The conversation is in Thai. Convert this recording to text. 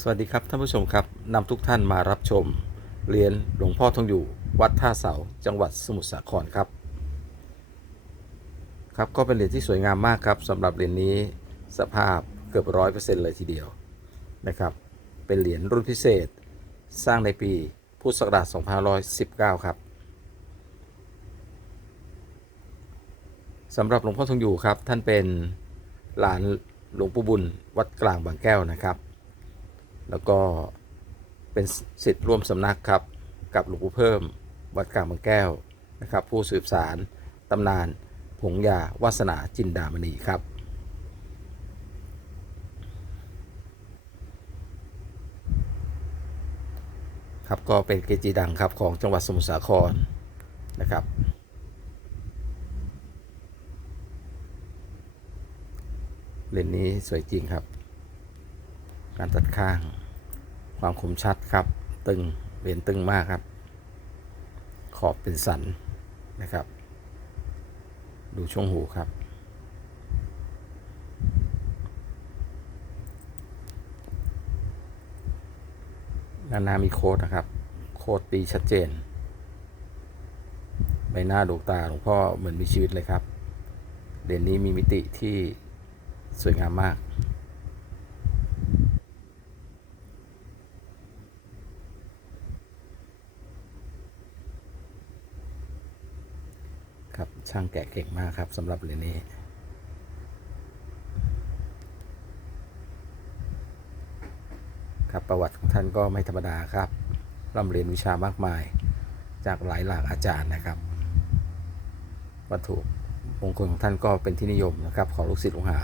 สวัสดีครับท่านผู้ชมครับนำทุกท่านมารับชมเหรียญหลวงพ่อทองอยู่วัดท่าเสาจังหวัดสมุทรสาครครับ ครับก็เป็นเหรียญที่สวยงามมากครับสำหรับเหรียญนี้สภาพเกือบร้อยเปอร์เซ็นต์เลยทีเดียวนะครับเป็นเหรียญรุ่นพิเศษ สร้างในปีพุทธศักราช2519 ครับสำหรับหลวงพ่อทองอยู่ครับท่านเป็นหลานหลวงปู่บุญวัดกลางบางแก้วนะครับ แล้วก็เป็นสิทธิ์ร่วมสำนักครับกับหลวงปู่เพิ่มวัดกลางบางแก้วนะครับ ผู้สืบสารตำนานผงยาวาสนาจินดามณีครับ ครับก็เป็นเกจิดังครับของจังหวัดสมุทรสาครนะครับเลนนี้สวยจริงครับ การตัดข้าง ความคมชัดครับ ตึงเหรียญตึงมากครับ ขอบเป็นสันนะครับ ดูช่วงหูครับ ด้านหน้ามีโค้ดนะครับ โค้ดตีชัดเจน ใบหน้าดวงตาหลวงพ่อเหมือนมีชีวิตเลยครับเหรียญนี้มีมิติที่สวยงามมาก ครับ ช่างแกะเก่งมากครับสำหรับเหรียญนี้ ครับประวัติของท่านก็ไม่ธรรมดาครับร่ำเรียนวิชามากมาย จากหลายหลากอาจารย์นะครับ วัตถุมงคลของท่านก็เป็นที่นิยมนะครับ ของลูกศิษย์ลูกหา